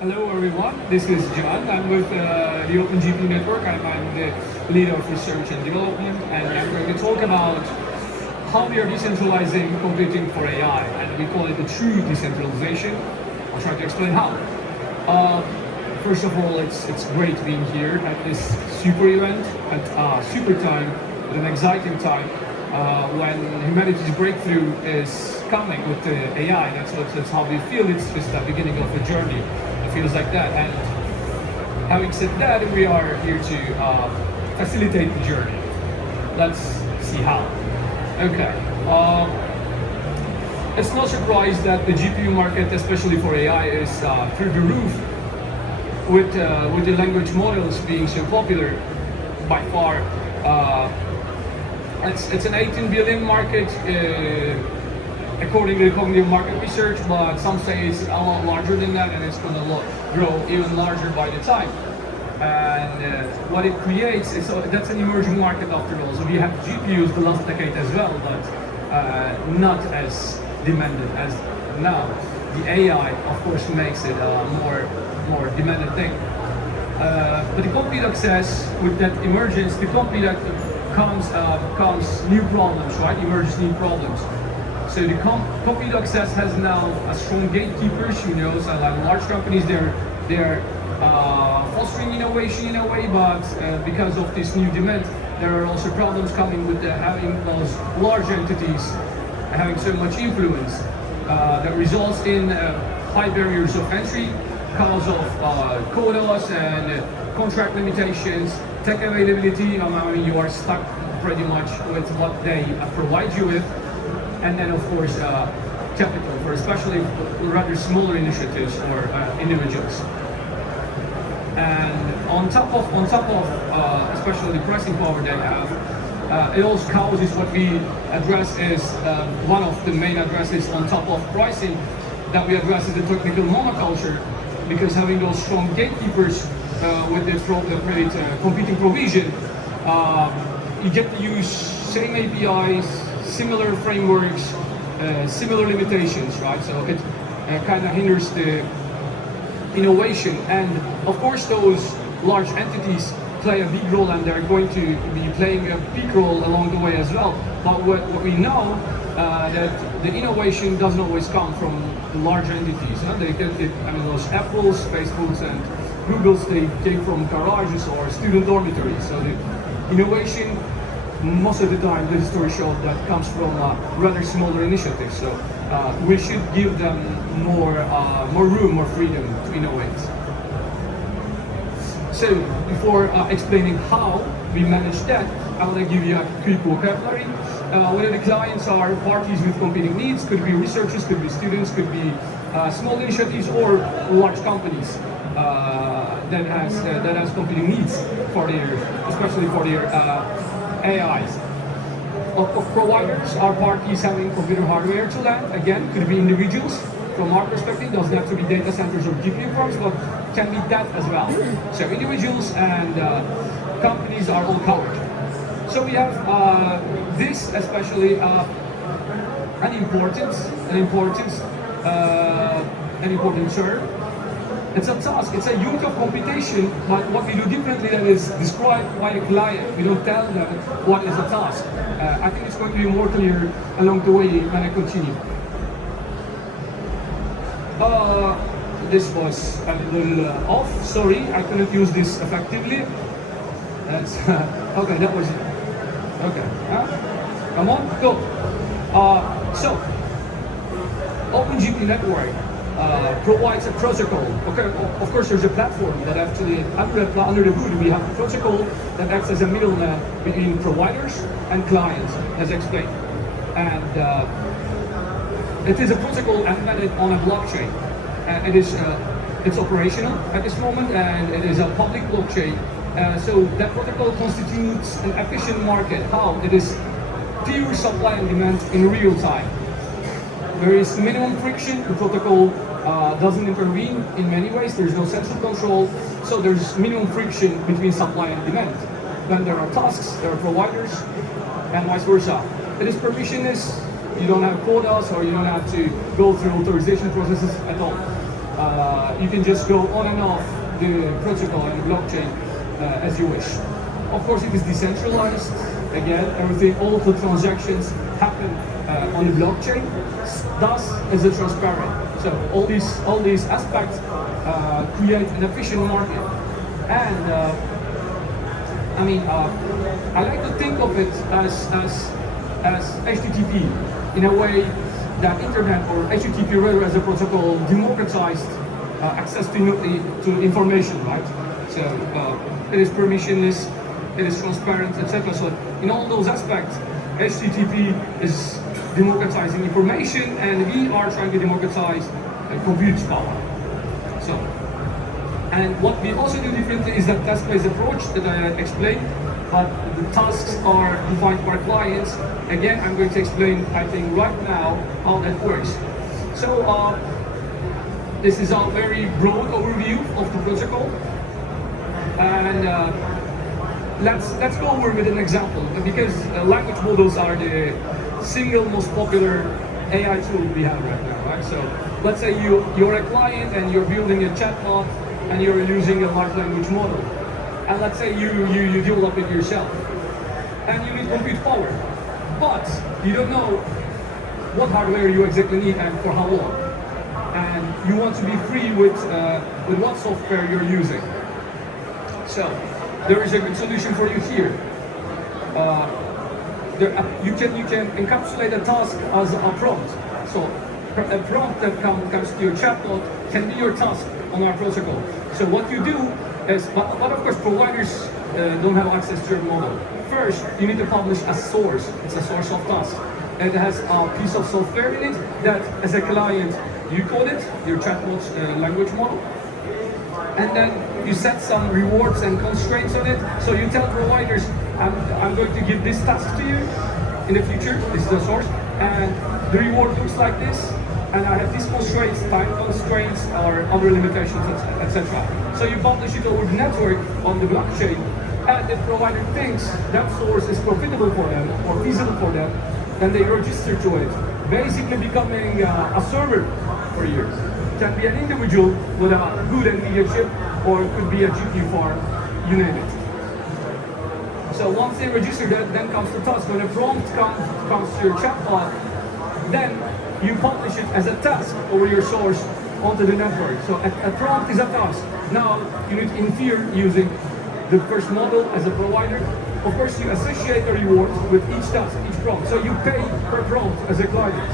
Hello everyone, this is John. I'm with the OpenGPU network. I'm the leader of research and development, and I'm going to talk about how we are decentralizing computing for AI, and we call it the true decentralization. I'll try to explain how. First of all, it's great being here at this super event, at super time, at an exciting time, when humanity's breakthrough is coming with the AI. That's how we feel. It's just the beginning of a journey. It feels like that. And having said that, we are here to facilitate the journey. Let's see how. Okay. It's no surprise that the GPU market, especially for AI, is through the roof. With the language models being so popular, by far, it's an 18 billion market according to the cognitive market research, but some say it's a lot larger than that, and it's going to grow even larger by the time. And what it creates is that's an emerging market after all. So we have GPUs the last decade as well, but not as demanded as now. The AI, of course, makes it a more demanded thing. But the compute access, with that emergence, the compute comes new problems, right? Emerges new problems. So the compute access has now a strong gatekeepers. So like large companies, they're fostering innovation in a way, but because of this new demand, there are also problems coming with having those large entities having so much influence that results in high barriers of entry, cause of quotas and contract limitations, tech availability. I mean, you are stuck pretty much with what they provide you with, and then of course capital for especially rather smaller initiatives or individuals. And on top of especially the pricing power they have, it also causes what we address is one of the main addresses on top of pricing that we address is the technical monoculture, because having those strong gatekeepers with the great competing provision, you get to use same APIs, similar frameworks, similar limitations, right? So it kind of hinders the innovation, and of course those large entities play a big role, and they're going to be playing a big role along the way as well. But what we know that the innovation doesn't always come from the large entities. They get it, I mean, those Apples, Facebooks, and Googles, they came from garages or student dormitories. So the innovation, most of the time, the history showed that comes from rather smaller initiatives. So we should give them more room, more freedom to innovate. So before explaining how we manage that, I want to give you a quick vocabulary. Whether the clients are parties with competing needs, could be researchers, could be students, could be small initiatives, or large companies that has competing needs for especially for their AIs. Of providers are parties having computer hardware to land. Again, could be individuals. From our perspective, doesn't have to be data centers or GPU farms, but can be that as well. So individuals and companies are all covered. So we have this especially an important term. It's a task, it's a unit of computation, but what we do differently that is described by a client. We don't tell them what is a task. I think it's going to be more clear along the way when I continue. This was a little off, sorry, I couldn't use this effectively. That's, okay, that was it. Okay, come on, go. So, OpenGPU network provides a protocol. Okay, of course there's a platform that actually, under the hood, we have a protocol that acts as a middleman between providers and clients, as explained. And it is a protocol embedded on a blockchain. And it's operational at this moment, and it is a public blockchain. So that protocol constitutes an efficient market. How? It is pure supply and demand in real time. There is minimum friction. The protocol doesn't intervene in many ways. There's no central control. So there's minimum friction between supply and demand. Then there are tasks, there are providers, and vice versa. It is permissionless. You don't have quotas, or you don't have to go through authorization processes at all. You can just go on and off the protocol and the blockchain as you wish. Of course, it is decentralized. Again, everything, all the transactions happen on the blockchain. Thus, is it transparent? So all these aspects create an efficient market. And I like to think of it as HTTP in a way that internet, or HTTP rather, as a protocol, democratized access to information, right? So it is permissionless, it is transparent, etc. So in all those aspects, HTTP is democratizing information, and we are trying to democratize compute power. So, and what we also do differently is that task-based approach that I explained, but the tasks are defined by clients. Again, I'm going to explain, I think, right now how that works. So this is a very broad overview of the protocol, and let's go over with an example, because language models are the single most popular AI tool we have right now, right? So let's say you're a client and you're building a chatbot and you're using a large language model, and let's say you develop it yourself, and you need compute power, but you don't know what hardware you exactly need and for how long, and you want to be free with what software you're using. So there is a good solution for you here. You can encapsulate a task as a prompt. So a prompt that comes to your chatbot can be your task on our protocol. So what you do is, but of course providers don't have access to your model. First, you need to publish a source. It's a source of task. And it has a piece of software in it that, as a client, you code it, your chatbot's language model, and then you set some rewards and constraints on it. So you tell providers, I'm going to give this task to you in the future. This is the source, and the reward looks like this, and I have these constraints, time constraints, or other limitations, etc. So you publish it over the network on the blockchain, and if provider thinks that source is profitable for them or feasible for them, then they register to it, basically becoming a server for you. It can be an individual with a good NVIDIA chip, or it could be a GPU farm, you name it. So once they register that, then comes the task. When a prompt comes to your chatbot, then you publish it as a task over your source onto the network. So a prompt is a task. Now you need to infer using the first model as a provider. Of course, you associate a reward with each task, each prompt. So you pay per prompt as a client.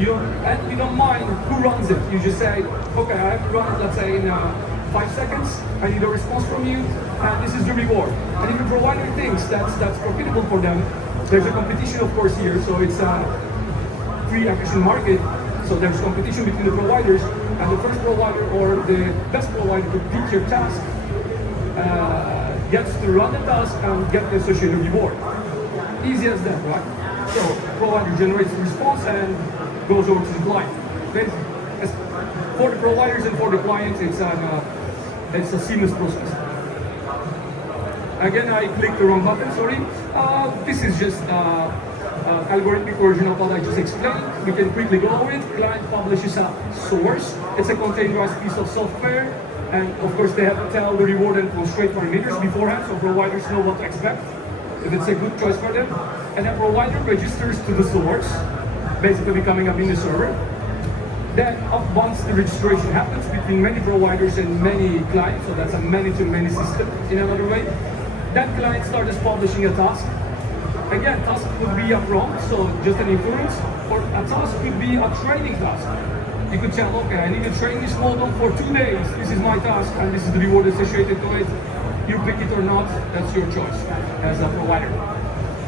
You don't mind who runs it. You just say, okay, I have to run it, let's say, in 5 seconds. I need a response from you, and this is the reward. And if the provider thinks that's profitable for them, there's a competition, of course, here. So it's a free acquisition market. So there's competition between the providers, and the first provider or the best provider to pick your task gets to run the task and get the associated reward. Easy as that, right? So provider generates the response and goes over to the client. Then, for the providers and for the clients, it's a seamless process. Again, I clicked the wrong button, sorry. This is just algorithmic version of what I just explained. We can quickly go over it. Client publishes a source. It's a containerized piece of software. And of course, they have to tell the reward and constraint parameters beforehand, so providers know what to expect, if it's a good choice for them. And then provider registers to the source, basically becoming a mini server. Then once the registration happens between many providers and many clients, so that's a many-to-many system in another way, that client starts publishing a task. Again, task could be a prompt, so just an inference, or a task could be a training task. You could tell, okay, I need to train this model for 2 days. This is my task, and this is the reward associated to it. You pick it or not, that's your choice as a provider.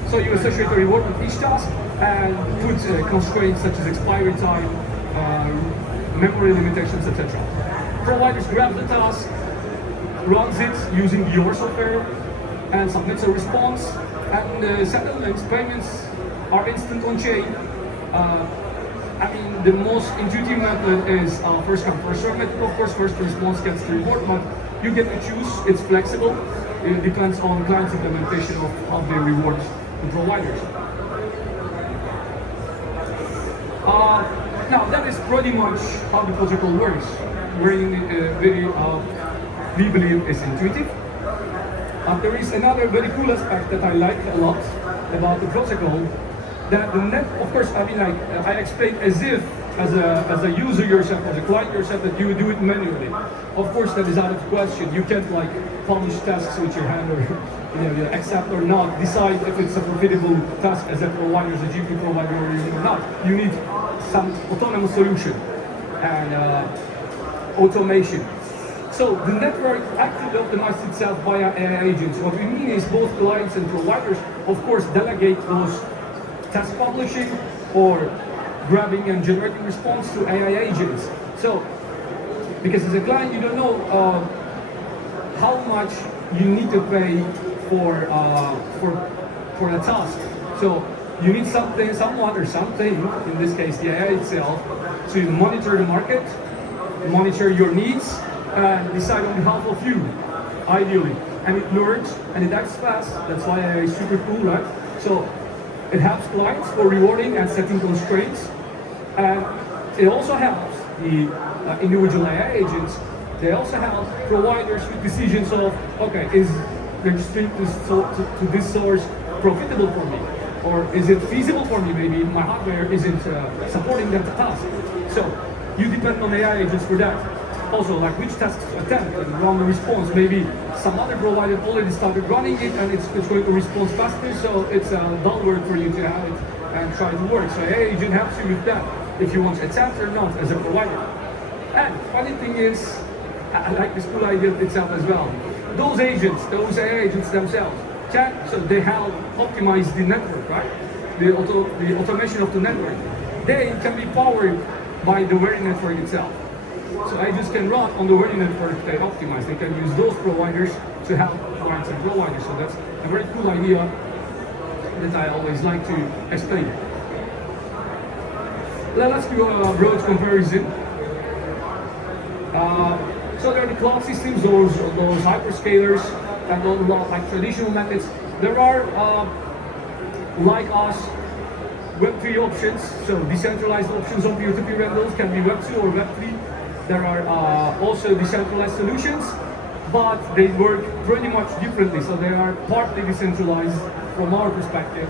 So you associate a reward with each task and put constraints such as expiry time, memory limitations, etc. Providers grab the task, runs it using your software, and submits a response. And settlements, payments are instant on chain. The most intuitive method is first come, first serve method. Of course, first response gets the reward, but you get to choose. It's flexible. It depends on client's implementation of how they reward the providers. Now, that is pretty much how the protocol works. we believe is intuitive. There is another very cool aspect that I like a lot about the protocol. That the net, of course, I mean, I explain as if as a user yourself, as a client yourself, that you would do it manually. Of course, that is out of question. You can't like publish tasks with your hand or you accept or not, decide if it's a profitable task as a provider, as a GPU provider or not. You need some autonomous solution and automation. So the network actually optimizes itself via AI agents. What we mean is both clients and providers, of course, delegate those task publishing or grabbing and generating response to AI agents. So, because as a client, you don't know how much you need to pay for a task. So you need someone or something, in this case the AI itself, to monitor the market, monitor your needs, and decide on behalf of you, ideally. And it learns and it acts fast. That's why AI is super cool, right? So it helps clients for rewarding and setting constraints. And it also helps the individual AI agents. They also help providers with decisions of, okay, is registering to this source profitable for me? Or is it feasible for me? Maybe my hardware isn't supporting that task. So you depend on AI agents for that. Also, like which tasks to attempt and run the response. Maybe some other provider already started running it and it's going to respond faster, so it's dull work for you to have it and try to work. So AI agent helps you with that, if you want to attempt or not as a provider. And funny thing is, I like this cool idea itself as well. Those agents, those AI agents themselves, so they help optimize the network, right? The automation of the network. They can be powered by the very network itself. So agents can run on the very network they optimize. They can use those providers to help clients and providers. So that's a very cool idea that I always like to explain. Let's do a broad comparison. So there are the cloud systems, those hyperscalers, and those like traditional methods. There are, like us, Web3 options, so decentralized options on peer-to-peer vendors can be Web2 or Web3. There are also decentralized solutions, but they work pretty much differently. So they are partly decentralized from our perspective.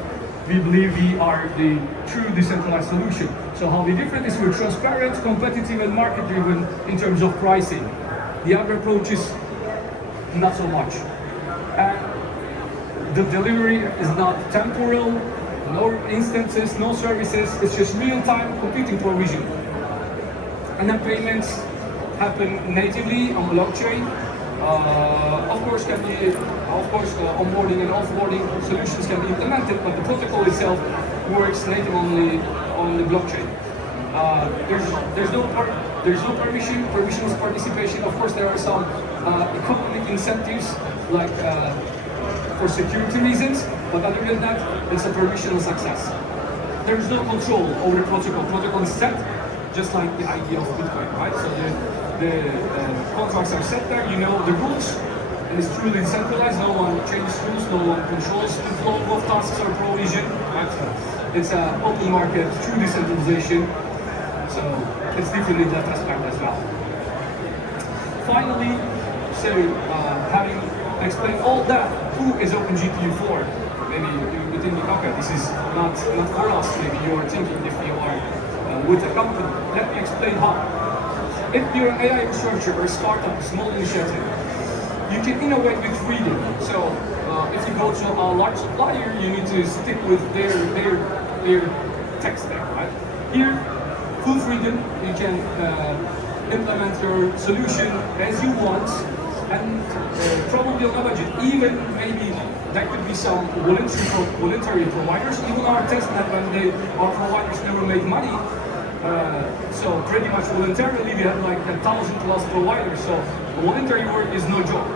We believe we are the true decentralized solution. So how we different is we're transparent, competitive, and market-driven in terms of pricing. The other approach is not so much. And the delivery is not temporal, no instances, no services. It's just real-time computing provision. And then payments happen natively on blockchain. Of course, onboarding and offboarding solutions can be implemented, but the protocol itself works natively on the blockchain. There's no permissionless participation. Of course, there are some economic incentives, like for security reasons, but other than that, it's a permissionless access. There's no control over the protocol. Protocol is set, just like the idea of Bitcoin, right? So the contracts are set there, you know the rules, and it's truly decentralized. No one changes rules, no one controls the flow of tasks or provision. Right? It's an open market, true decentralization. So it's different in that aspect as well. Finally, so having explained all that, who is OpenGPU for? Maybe you're thinking, okay, this is not for us. Maybe you're thinking if you are with a company. Let me explain how. If you're an AI researcher or a startup, a small initiative, you can innovate with freedom. So if you go to a large supplier, you need to stick with their tech stack, right? Here, full freedom, you can implement your solution as you want, and probably on a budget. Even maybe there could be some voluntary providers. Even our testnet, when our providers never make money. So pretty much voluntarily, we have like 1,000+ providers. So voluntary work is no joke,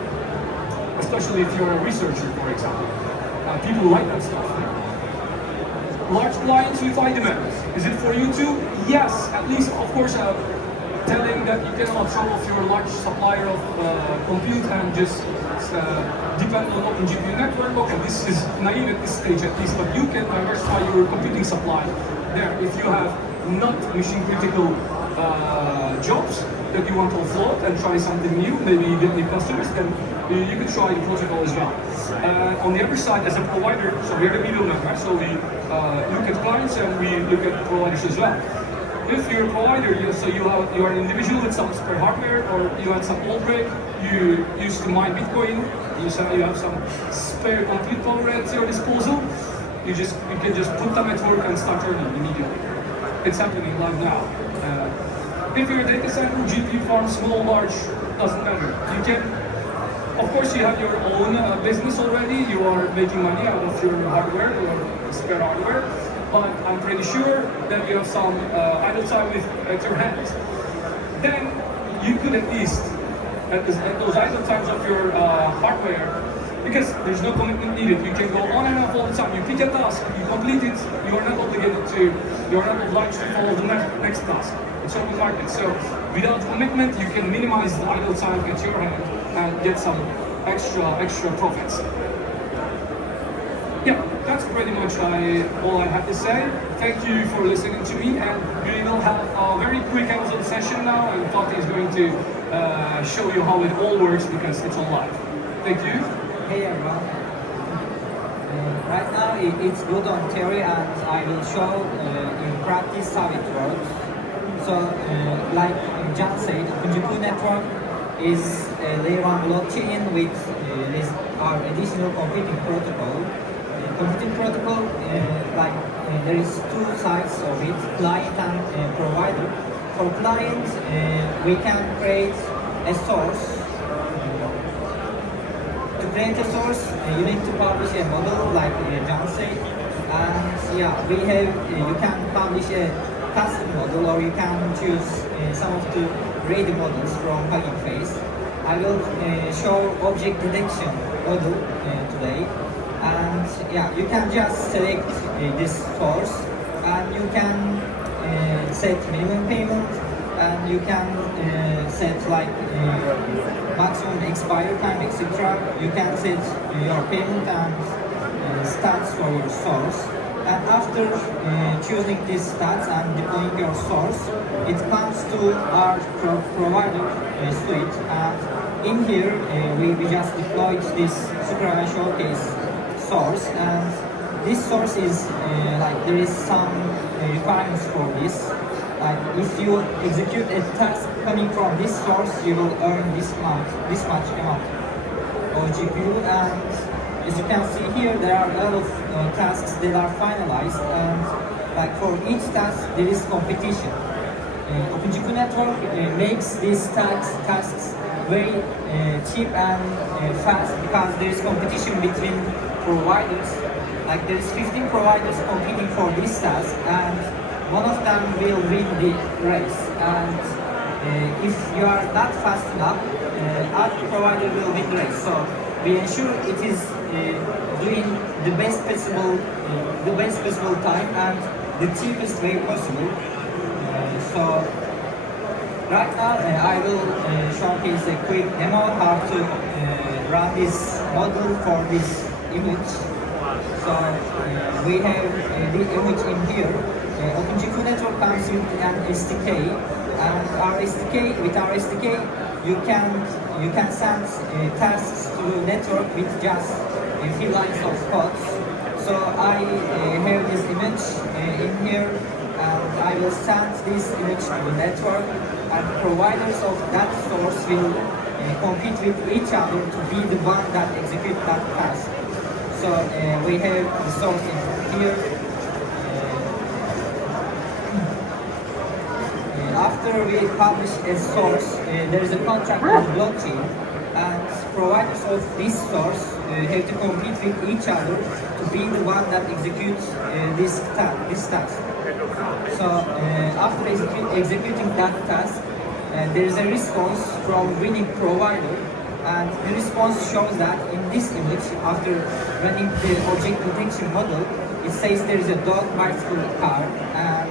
especially if you're a researcher, for example. People like that stuff. Large clients with high demand. Is it for you too? Yes, at least, of course, telling that you cannot show off your large supplier of compute and just depend on OpenGPU network. Okay, this is naive at this stage at least, but you can diversify your computing supply there if you have not mission critical jobs that you want to offload and try something new, maybe you get new customers, then you could try the protocol as well. On the other side, as a provider, so we are the middleman, right? So we look at clients and we look at providers as well. If you're a provider, you are an individual with some spare hardware, or you have some old rig, you used to mine Bitcoin, you have some spare compute power at your disposal, you can just put them at work and start earning immediately. It's happening live now. If you're a data center, GPU farm, small, large, doesn't matter. You can, of course, you have your own business already. You are making money out of your hardware or spare hardware, but I'm pretty sure that you have some idle time at your hands. Then you could at least, at those idle times of your hardware, because there's no commitment needed, you can go on and off all the time. You pick a task, you complete it, you are not obligated to, you are not obliged to follow the next task. It's open market. So without commitment, you can minimize the idle time at your hand and get some extra profits. Yeah, that's pretty much all I have to say. Thank you for listening to me, and we will have a very quick hands-on session now, and Fatih is going to show you how it all works because it's on live. Thank you. Hey everyone. Right now it's good on theory, and I will show in practice how it works. So like John said, OpenGPU network is a layer 1 blockchain with our additional computing protocol. Computing protocol, there is two sides of it, client and provider. For client, we can create a source. To create a source, you need to publish a model, like John said, and yeah, you can publish a custom model, or you can choose some of the ready models from Hugging Face. I will show object detection model today, and yeah, you can just select this source, and you can set minimum payment, and you can set maximum expire time, etc. You can set your payment and stats for your source. And after choosing these stats and deploying your source, it comes to our provider suite. And in here, we just deployed this SuperAI Showcase source. And this source is there is some requirements for this. Like if you execute a task coming from this source, you will earn this much amount of GPU. And as you can see here, there are a lot of tasks that are finalized, and for each task there is competition. OpenGPU network makes these tasks very cheap and fast, because there is competition between providers. Like there is 15 providers competing for this task, and one of them will win the race. And if you are not fast enough, other provider will win the race. So we ensure it is doing the best possible time and the cheapest way possible. So right now I will showcase a quick demo how to run this model for this image. So we have the image in here. OpenGPU network comes with an SDK, and with our SDK you can send tasks to the network with just a few lines of code. So I have this image in here, and I will send this image to the network, and providers of that source will compete with each other to be the one that executes that task. So we have the source in here. After we publish a source, there is a contract with blockchain, and providers of this source have to compete with each other to be the one that executes this task. So after executing that task, there is a response from winning provider, and the response shows that in this image, after running the object detection model, it says there is a dog bicycle car, and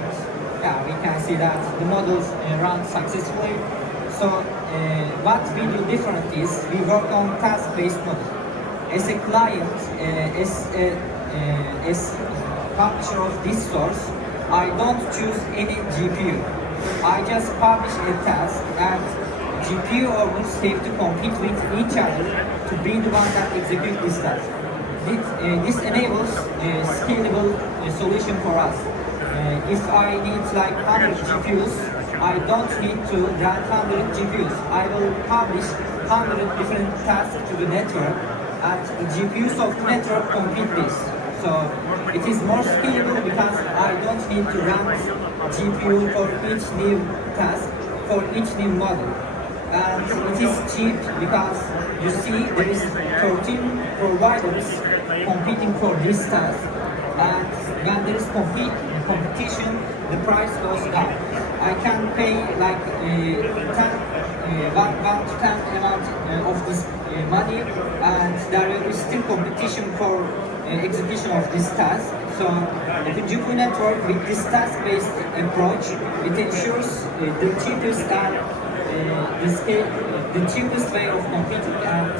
yeah, we can see that the models run successfully. So what we do different is we work on task-based model. As a client, as publisher of this source, I don't choose any GPU. I just publish a task and GPU owners have to compete with each other to be the one that execute this task. This enables a scalable solution for us. If I need like 100 GPUs, I don't need to run 100 GPUs. I will publish 100 different tasks to the network and the GPUs of the network compete this. So it is more scalable because I don't need to run GPU for each new task, for each new model. And it is cheap because you see there is 13 providers competing for this task. And when there is competition, the price goes up. I can pay like 1 to 10 amount of this money, and there will be still competition for execution of this task. So the GPU network with this task-based approach, it ensures the cheapest and the cheapest way of competing, and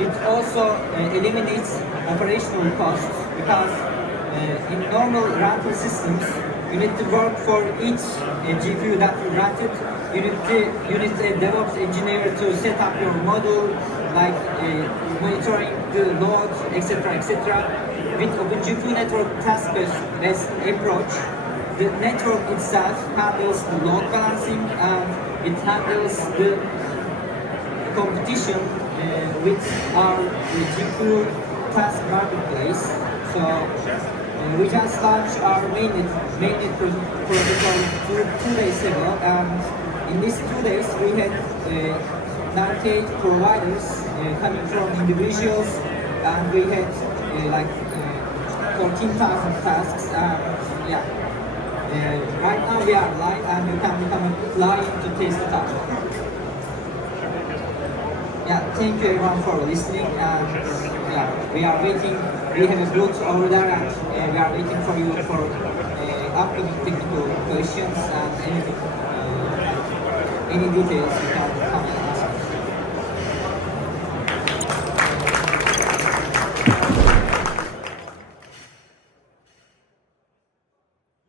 it also eliminates operational costs because in normal rental systems, you need to work for each GPU that you rented. You need a DevOps engineer to set up your model, like monitoring the load, etc., etc. With OpenGPU network task-based approach, the network itself handles the load balancing and it handles the competition with our GPU task marketplace. So we just launched our mainnet protocol 2 days ago, and in these 2 days we had 98 providers coming from individuals, and we had like 14,000 tasks. Yeah, right now we are live, and you can become a client to test it out. Yeah, thank you everyone for listening, and yeah, we are waiting. We have a booth over there, and we are waiting for you for upcoming technical questions and anything, any details you can comment.